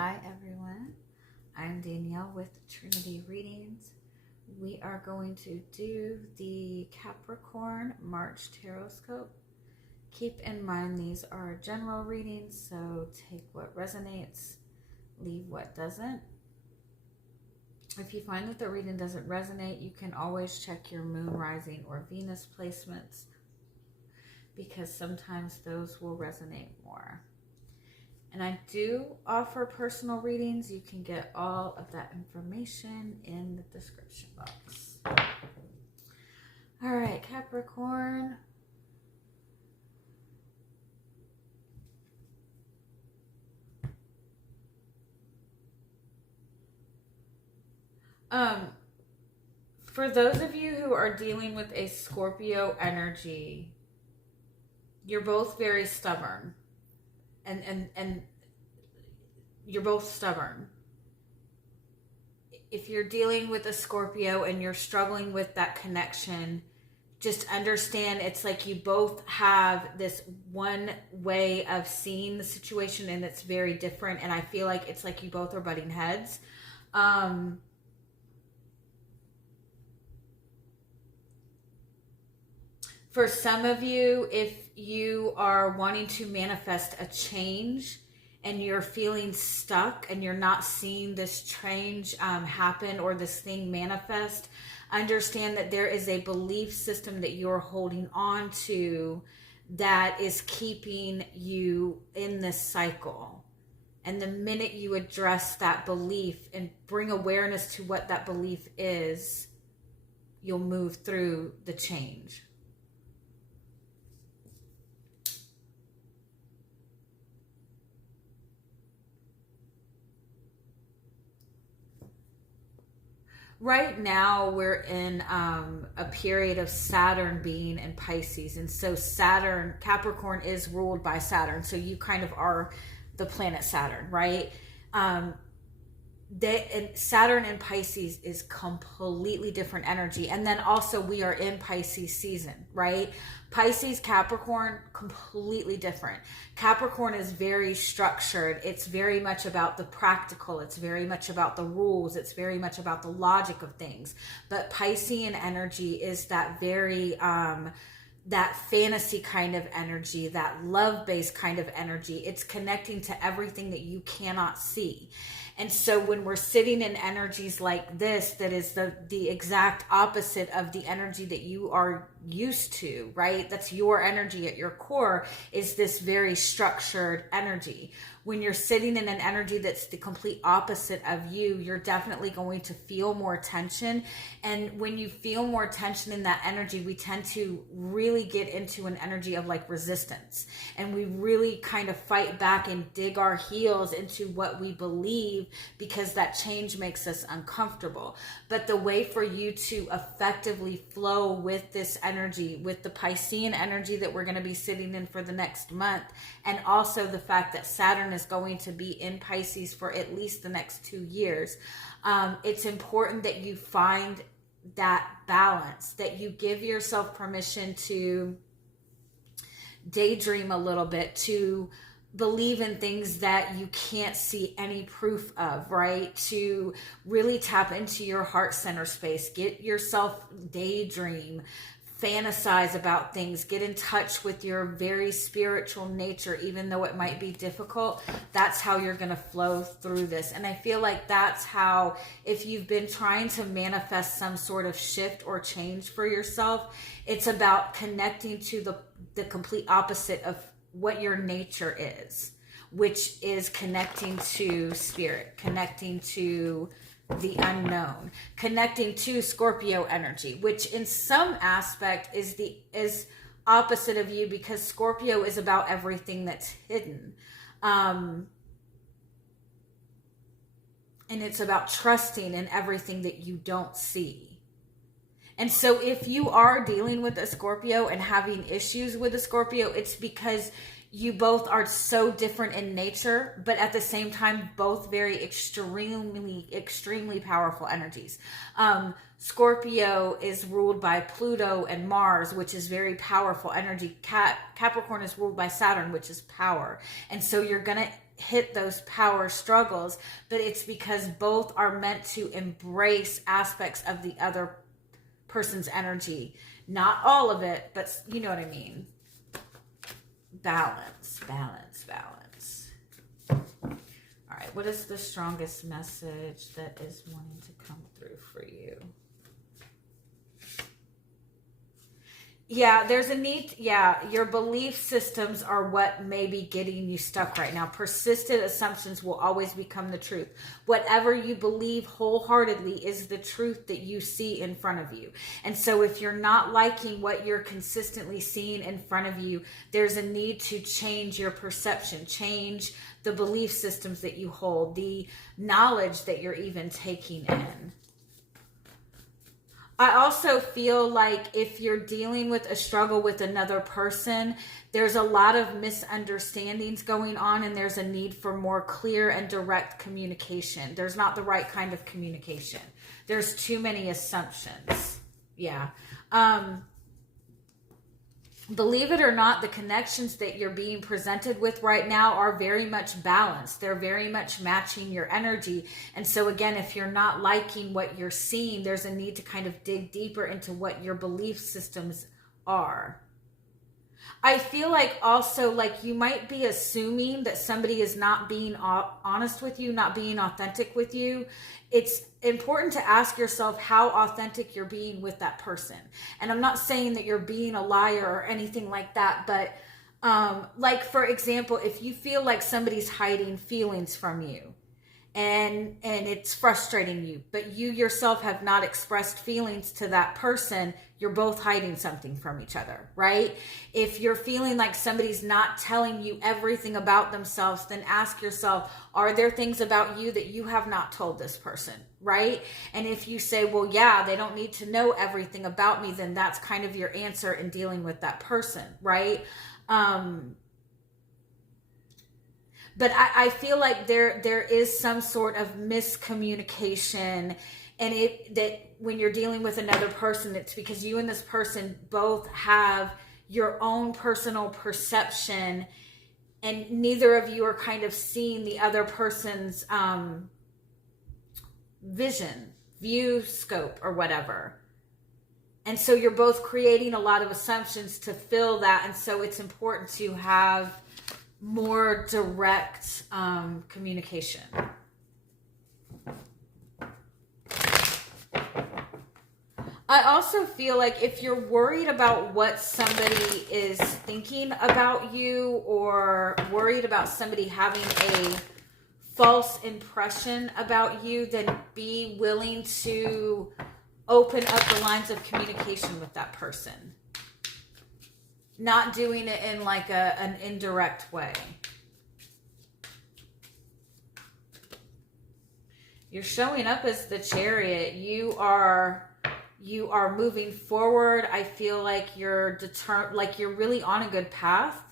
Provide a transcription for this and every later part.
Hi everyone, I'm Danielle with Trinity Readings. We are going to do the Capricorn March Tarotscope. Keep in mind these are general readings, so take what resonates, leave what doesn't. If you find that the reading doesn't resonate, you can always check your moon, rising, or Venus placements because sometimes those will resonate more. And I do offer personal readings. You can get all of that information in the description box. All right, Capricorn. For those of you who are dealing with a Scorpio energy, you're both very stubborn. And you're both stubborn. If you're dealing with a Scorpio and you're struggling with that connection, just understand it's like you both have this one way of seeing the situation and it's very different. And I feel like it's like you both are butting heads. For some of you, if you are wanting to manifest a change and you're feeling stuck and you're not seeing this change happen or this thing manifest, understand that there is a belief system that you're holding on to that is keeping you in this cycle. And the minute you address that belief and bring awareness to what that belief is, you'll move through the change. Right now, we're in a period of Saturn being in Pisces. And so Saturn, Capricorn is ruled by Saturn. So you kind of are the planet Saturn, right? And Saturn in Pisces is completely different energy. And then also we are in Pisces season, right? Pisces, Capricorn, completely different. Capricorn is very structured. It's very much about the practical. It's very much about the rules. It's very much about the logic of things. But Piscean energy is that very, that fantasy kind of energy, that love-based kind of energy. It's connecting to everything that you cannot see. And so when we're sitting in energies like this, that is the exact opposite of the energy that you are used to, right? That's your energy at your core, is this very structured energy. When you're sitting in an energy that's the complete opposite of you, you're definitely going to feel more tension. And when you feel more tension in that energy, we tend to really get into an energy of like resistance. And we really kind of fight back and dig our heels into what we believe because that change makes us uncomfortable. But the way for you to effectively flow with this energy, with the Piscean energy that we're going to be sitting in for the next month, and also the fact that Saturn is going to be in Pisces for at least the next 2 years, it's important that you find that balance, that you give yourself permission to daydream a little bit, to believe in things that you can't see any proof of, right? To really tap into your heart center space, get yourself daydream, fantasize about things, get in touch with your very spiritual nature, even though it might be difficult. That's how you're going to flow through this. And I feel like that's how, if you've been trying to manifest some sort of shift or change for yourself, it's about connecting to the complete opposite of what your nature is, which is connecting to spirit, connecting to the unknown, connecting to Scorpio energy, which in some aspect is opposite of you, because Scorpio is about everything that's hidden. And it's about trusting in everything that you don't see. And so if you are dealing with a Scorpio and having issues with a Scorpio, it's because you both are so different in nature, but at the same time, both very extremely powerful energies. Scorpio is ruled by Pluto and Mars, which is very powerful energy. Capricorn is ruled by Saturn, which is power. And so you're going to hit those power struggles, but it's because both are meant to embrace aspects of the other person's energy. Not all of it, but you know what I mean. Balance, balance, balance. All right, what is the strongest message that is wanting to come through for you? Yeah, there's a need. Yeah, your belief systems are what may be getting you stuck right now. Persistent assumptions will always become the truth. Whatever you believe wholeheartedly is the truth that you see in front of you. And so if you're not liking what you're consistently seeing in front of you, there's a need to change your perception, change the belief systems that you hold, the knowledge that you're even taking in. I also feel like if you're dealing with a struggle with another person, there's a lot of misunderstandings going on, and there's a need for more clear and direct communication. There's not the right kind of communication. There's too many assumptions. Yeah. Believe it or not, the connections that you're being presented with right now are very much balanced. They're very much matching your energy. And so again, if you're not liking what you're seeing, there's a need to kind of dig deeper into what your belief systems are. I feel like also like you might be assuming that somebody is not being honest with you, not being authentic with you. It's important to ask yourself how authentic you're being with that person. And I'm not saying that you're being a liar or anything like that, but like for example, if you feel like somebody's hiding feelings from you, and it's frustrating you, but you yourself have not expressed feelings to that person, you're both hiding something from each other, right? If you're feeling like somebody's not telling you everything about themselves, then ask yourself, are there things about you that you have not told this person, right? And if you say, well, yeah, they don't need to know everything about me, then that's kind of your answer in dealing with that person, right? But I feel like there is some sort of miscommunication, and that when you're dealing with another person, it's because you and this person both have your own personal perception, and neither of you are kind of seeing the other person's vision, view, scope, or whatever. And so you're both creating a lot of assumptions to fill that, and so it's important to have more direct communication. I also feel like if you're worried about what somebody is thinking about you, or worried about somebody having a false impression about you, then be willing to open up the lines of communication with that person. Not doing it in like an indirect way. You're showing up as the Chariot. You are moving forward. I feel like you're you're really on a good path.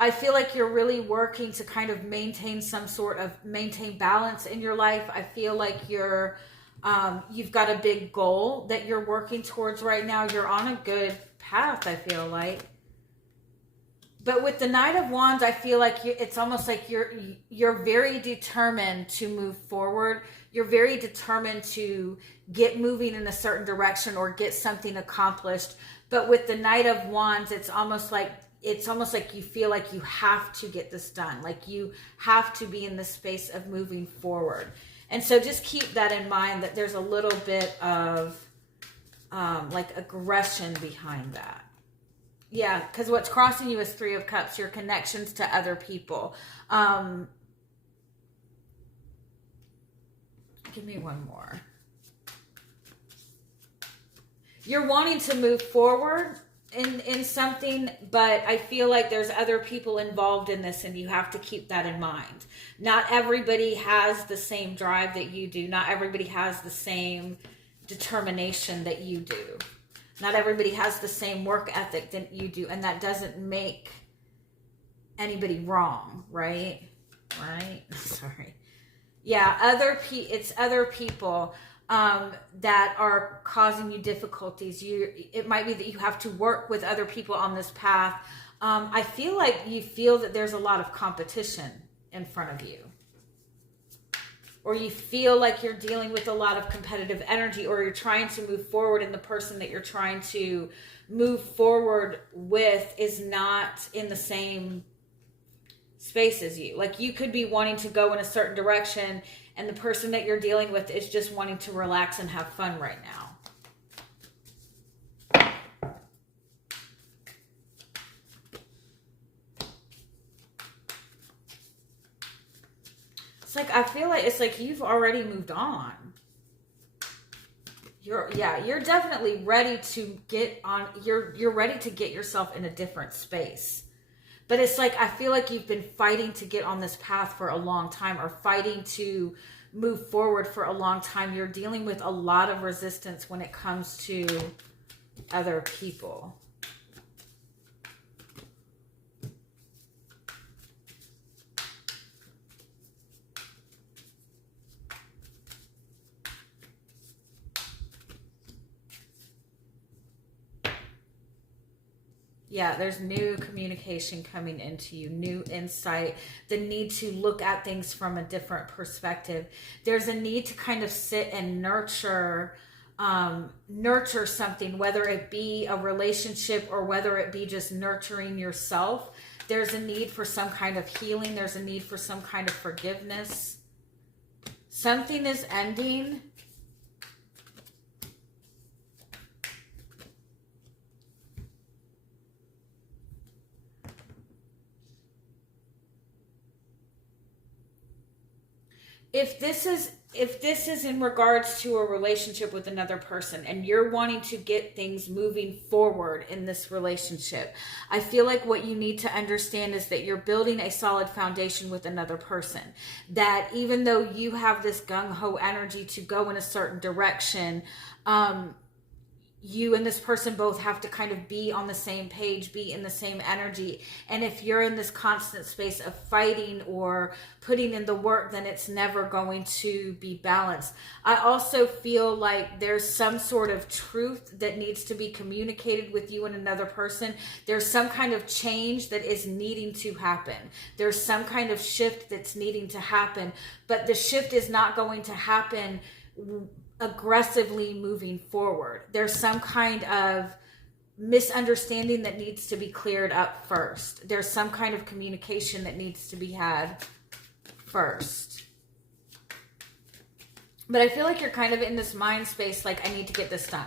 I feel like you're really working to kind of maintain balance in your life. I feel like you've got a big goal that you're working towards right now. You're on a good path, I feel like. But with the Knight of Wands, I feel like it's almost like you're very determined to move forward. You're very determined to get moving in a certain direction or get something accomplished. But with the Knight of Wands, it's almost like you feel like you have to get this done. Like you have to be in the space of moving forward. And so just keep that in mind, that there's a little bit of like aggression behind that. Yeah, because what's crossing you is Three of Cups, your connections to other people. Give me one more. You're wanting to move forward in something, but I feel like there's other people involved in this, and you have to keep that in mind. Not everybody has the same drive that you do. Not everybody has the same determination that you do. Not everybody has the same work ethic that you do, and that doesn't make anybody wrong, right? Right? Sorry. Yeah, it's other people that are causing you difficulties. It might be that you have to work with other people on this path I feel like you feel that there's a lot of competition in front of you. Or you feel like you're dealing with a lot of competitive energy, or you're trying to move forward and the person that you're trying to move forward with is not in the same space as you. Like you could be wanting to go in a certain direction and the person that you're dealing with is just wanting to relax and have fun right now. It's like, I feel like it's like you've already moved on. You're definitely ready to get on, you're ready to get yourself in a different space. But it's like, I feel like you've been fighting to get on this path for a long time, or fighting to move forward for a long time. You're dealing with a lot of resistance when it comes to other people. Yeah, there's new communication coming into you, new insight, the need to look at things from a different perspective. There's a need to kind of sit and nurture something, whether it be a relationship or whether it be just nurturing yourself. There's a need for some kind of healing. There's a need for some kind of forgiveness. Something is ending. If this is in regards to a relationship with another person and you're wanting to get things moving forward in this relationship, I feel like what you need to understand is that you're building a solid foundation with another person. That even though you have this gung-ho energy to go in a certain direction, you and this person both have to kind of be on the same page, be in the same energy. And if you're in this constant space of fighting or putting in the work, then it's never going to be balanced. I also feel like there's some sort of truth that needs to be communicated with you and another person. There's some kind of change that is needing to happen. There's some kind of shift that's needing to happen, but the shift is not going to happen aggressively moving forward. There's some kind of misunderstanding that needs to be cleared up first. There's some kind of communication that needs to be had first. But I feel like you're kind of in this mind space, like, I need to get this done.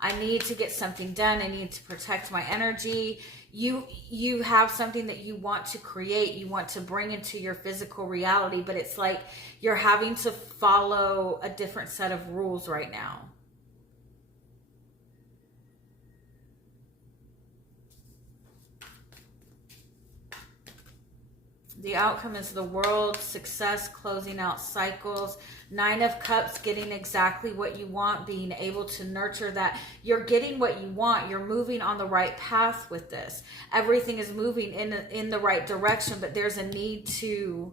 I need to get something done. I need to protect my energy. You have something that you want to create, you want to bring into your physical reality, but it's like you're having to follow a different set of rules right now. The outcome is the world, success, closing out cycles. 9 of Cups, getting exactly what you want, being able to nurture that. You're getting what you want. You're moving on the right path with this. Everything is moving in the right direction, but there's a need to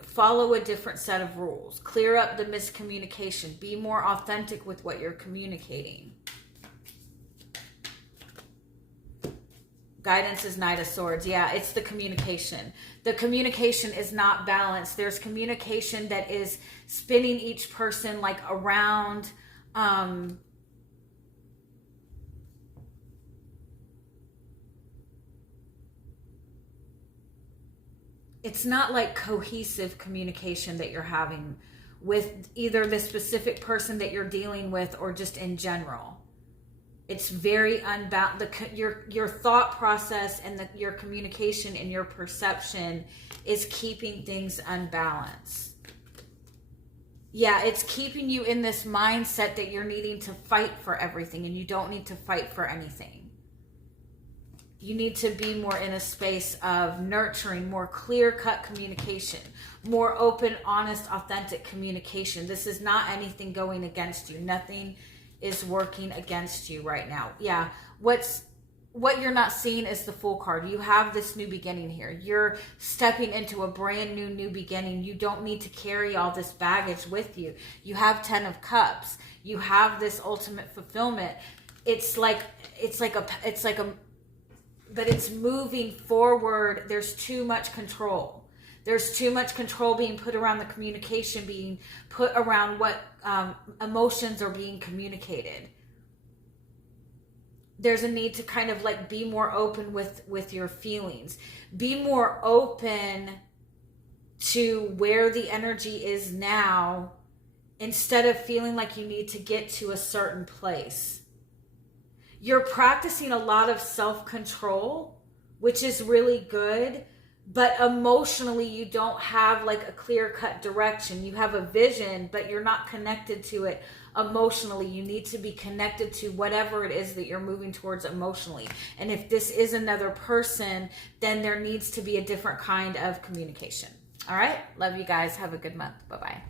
follow a different set of rules. Clear up the miscommunication. Be more authentic with what you're communicating. Guidance is Knight of Swords. Yeah, it's the communication. The communication is not balanced. There's communication that is spinning each person like around. It's not like cohesive communication that you're having with either the specific person that you're dealing with or just in general. It's very unbalanced. Your thought process and your communication and your perception is keeping things unbalanced. Yeah, it's keeping you in this mindset that you're needing to fight for everything, and you don't need to fight for anything. You need to be more in a space of nurturing, more clear-cut communication, more open, honest, authentic communication. This is not anything going against you. Nothing is working against you right now. Yeah, what you're not seeing is the Fool card. You have this new beginning here. You're stepping into a brand new beginning. You don't need to carry all this baggage with you. You have 10 of Cups. You have this ultimate fulfillment. but it's moving forward. There's too much control. There's too much control being put around the communication, being put around what emotions are being communicated. There's a need to kind of like be more open with your feelings. Be more open to where the energy is now, instead of feeling like you need to get to a certain place. You're practicing a lot of self-control, which is really good, but emotionally you don't have like a clear-cut direction. You have a vision, but you're not connected to it emotionally. You need to be connected to whatever it is that you're moving towards emotionally. And if this is another person, then there needs to be a different kind of communication. All right. Love you guys. Have a good month. Bye-bye.